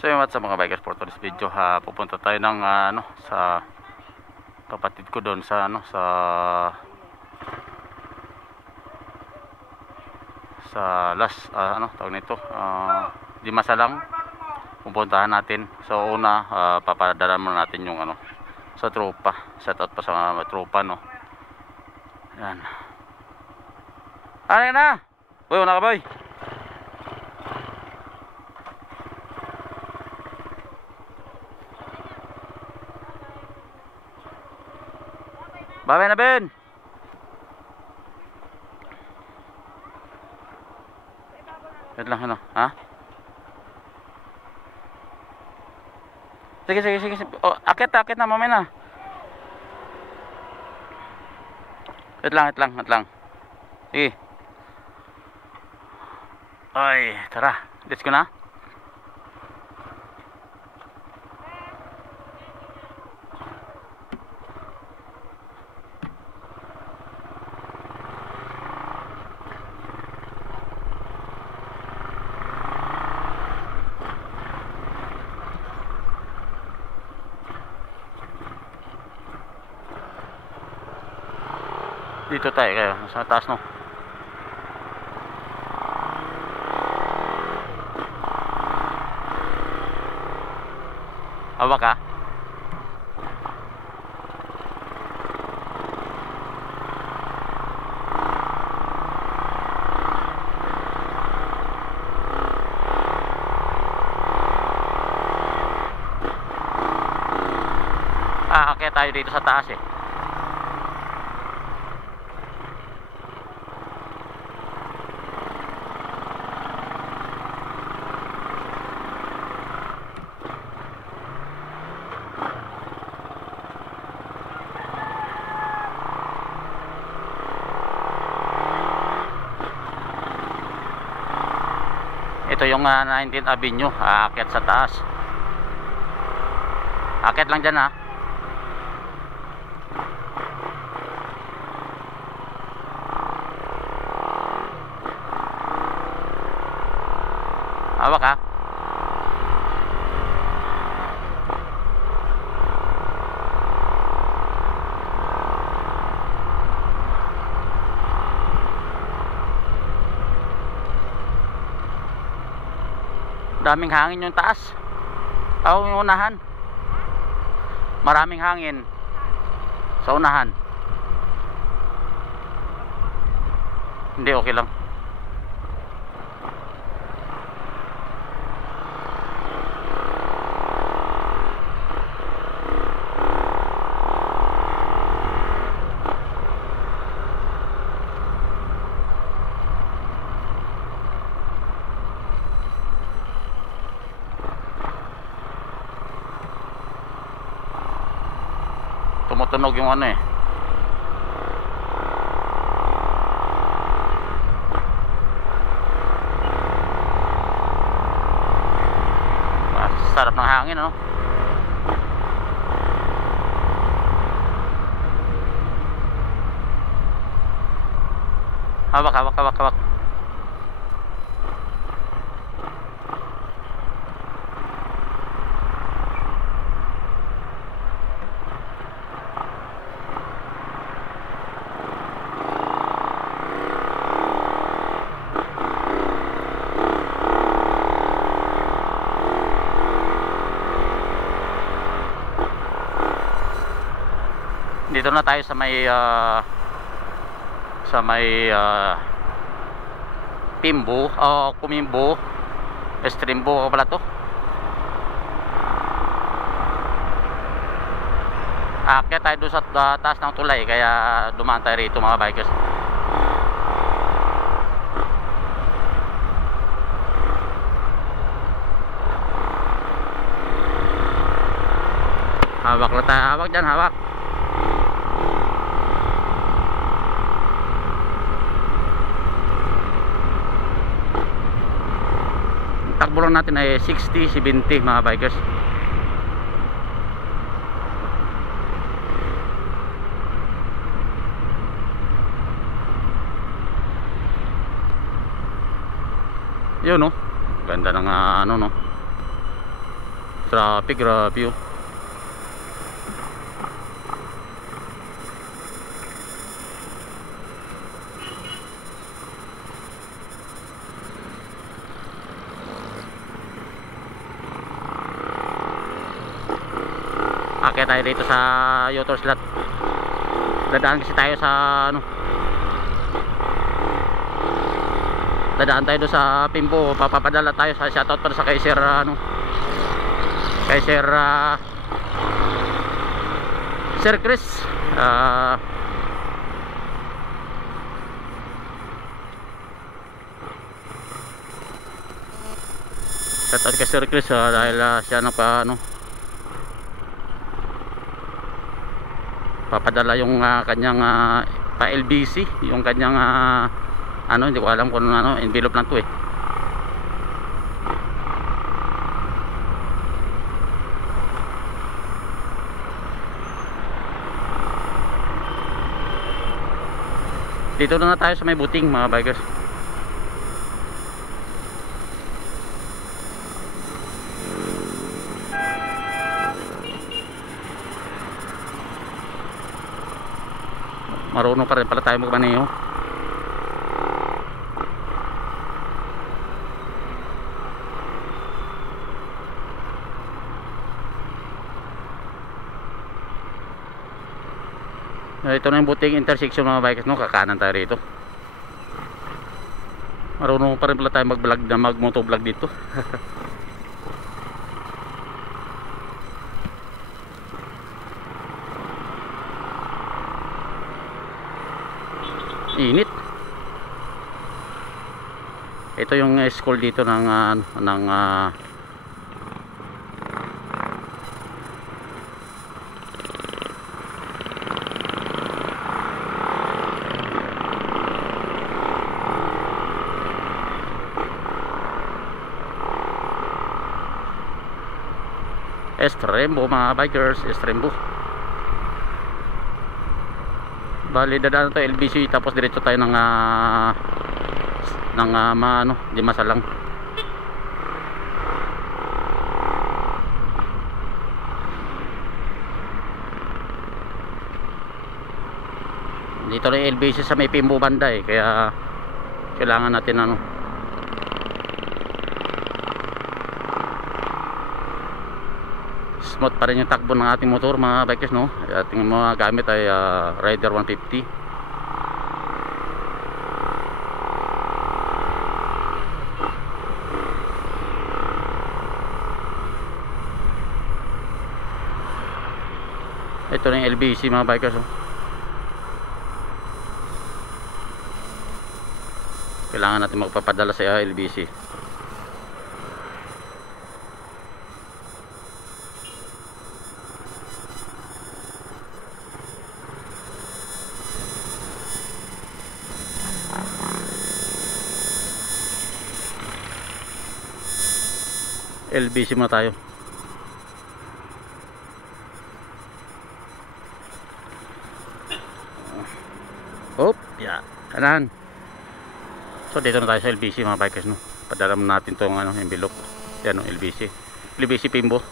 So yung what's up mga bikers, for today's video pupunta tayo ng sa kapatid ko doon sa sa last tawag nito di masalang pupuntahan natin. So una papadala muna natin yung sa tropa, shout out pa sa mga tropa yan. Ano na? Uy, una ka boy. Babay na Ben. Wait lang ha? Sige. Oh, akit na mamaya na. Wait lang. Sige. Ay, tara. Let's go na. Dito tayo kayo, sa taas no. Hawak ka. Kaya tayo dito sa taas eh. Ito yung 19th Avenue, aakyat sa taas. Aakyat lang dyan ha. Hawak ha. Daming hangin yung taas. Yung unahan. Maraming hangin sa unahan. Hindi, okay lang. Tumutunog yung eh. Sarap ng hangin Hawak. Dito na tayo sa may Pimbo o Kumimbo Estrimbo pala to. Kaya tayo doon sa taas ng tulay, kaya dumaan tayo rito mga bikers. Hawak lang tayo, hawak dyan, hawak. Takbo lang natin ay 60-70 mga bikers. Yun no, ganda ng ano no. traffic, grabe oh. Akit tayo dito sa U-turn slot. Dadaan kasi tayo sa ano, dadaan tayo doon sa Pimbo. Papapadala tayo sa shoutout para sa kay Sir Sir Chris. Shoutout kay Sir Chris dahil siya nagpa ano, papadala yung kanyang pa LBC, yung kanyang ano, hindi ko alam kung ano, envelope lang to eh. Dito na tayo sa may buting mga bikers. Marunong pa rin pala tayo magmaneho. Ito na yung buting intersection mga bikers, no? Kakanan tayo rito. Marunong pa rin pala tayo mag-vlog na mag-motovlog dito. Init. Ito yung school dito ng Estrembo mga bikers, Estrembo. Bali dadaan tayo LBC tapos diretso tayo ng ano, di masalang. Dito na yung LBC sa may Pimbo banda eh, kaya kailangan natin ano, smooth pa rin yung takbo ng ating motor mga bikers, no? Ating mga gamit ay Rider 150. Ito na yung LBC mga bikers, no? Kailangan natin magpapadala sa LBC. LBC muna tayo. Hop, ya, kanan. So dito na tayo sa LBC mga bikers, no. Padala natin tong ano, envelope. Yan, no, LBC Pimbo.